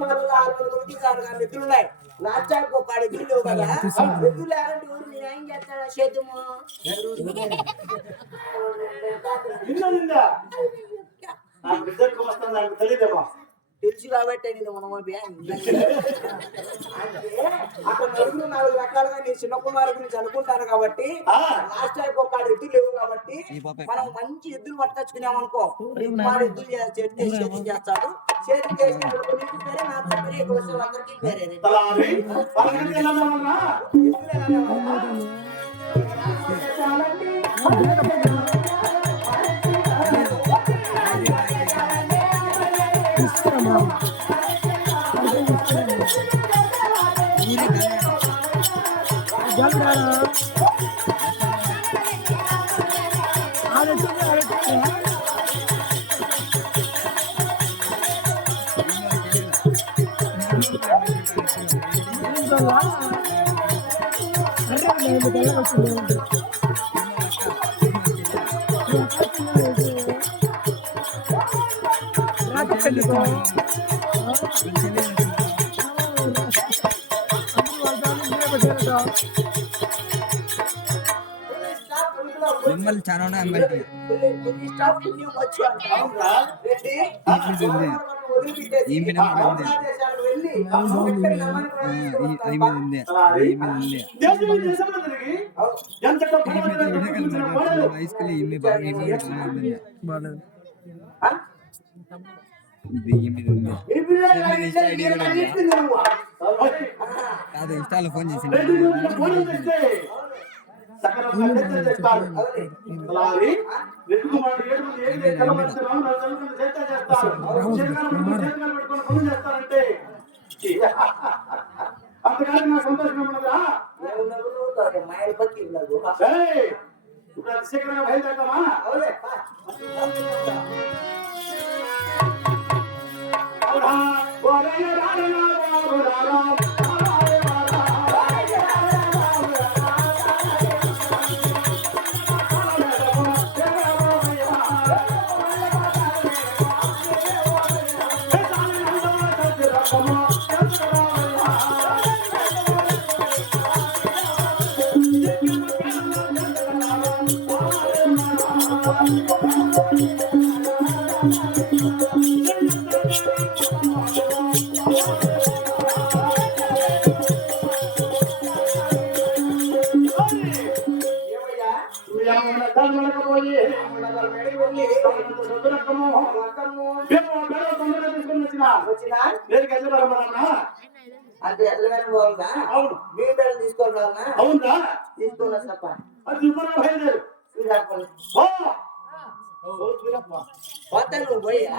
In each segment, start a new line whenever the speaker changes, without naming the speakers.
మనలో ఆరు వందల మంది ఒక కాడు కదా ఎద్దులు లేకుంటే ఊరు నేను ఏం చేస్తాడా
నిందా వస్తుంది నాకు తెలియదేమో
తెలుసు కాబట్టి నేను మనం అక్కడ నలుగురు నాలుగు రకాలుగా నేను చిన్న కుమారు గురించి అనుకుంటాను కాబట్టి
ఆ.
లాస్ట్ టైం ఒక ఎద్దులు లేవు కాబట్టి మనం మంచి ఎద్దులు పట్టచ్చుకున్నాం అనుకో. కుమారు ఎద్దులు చేస్తే చేతి చేస్తాడు. చేతి చేసినప్పుడు నీకు పేరే నాకు పేరే ఇక్కడ వచ్చిన వాళ్ళందరికీ పేరే
తలారి. వాళ్ళకి ఎలా ఉన్నా
ఎద్దులు ఎలా ఉన్నారు?
మిమ్మల్ని చాలా ఉన్నాయి అమ్మాయికి ఈ మీద ఉంది. మీద ఉంది. ఈమె బాగా ఈమె ఈమె ఉంది. కాదు ఇష్టాలు ఫోన్
చేస్తారంటే అంతకాదు నా సంతోషం ఉన్నదా ఏయ్, ఇప్పుడు అది శీఘ్రంగా బయలుదేరతామా Ram Ram it Ram
అంటే ఎట్లగానే బాగుందా
అవును
మీ పేరు తీసుకొని రావాలనా
అవునా
తీసుకున్నా తప్ప
అది బయలుదేరు
పోతా నువ్వు పోయా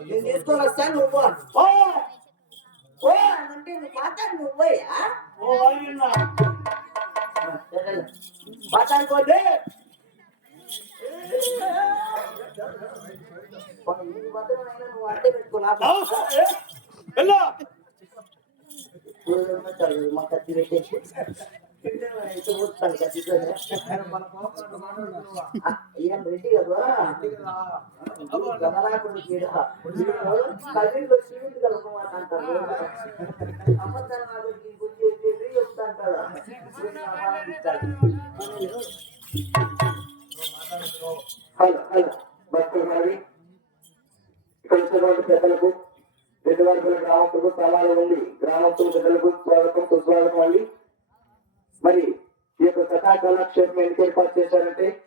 నేను తీసుకొని నువ్వు పో పోతా నువ్వు పోయా పోతే నువ్వు అట్టే
వెళ్ళు.
మా కత్తి పెట్టేసి ఏం రెడ్డి కదా గమనాకుడు కదిలో సిమెంట్ కలపమాట అంటారు అమ్మతారు నాకు గుర్తు చెప్తాంటాడు
హలో హలో. భక్తులు మరి. పెద్దలకు పెద్దవారి గ్రామస్తులకు సమానం ఉంది గ్రామస్తుల పెద్దలకు స్వాగతం సుస్వాగతం అండి. మరి ఈ యొక్క కథా ఎందుకు ఏర్పాటు చేశారంటే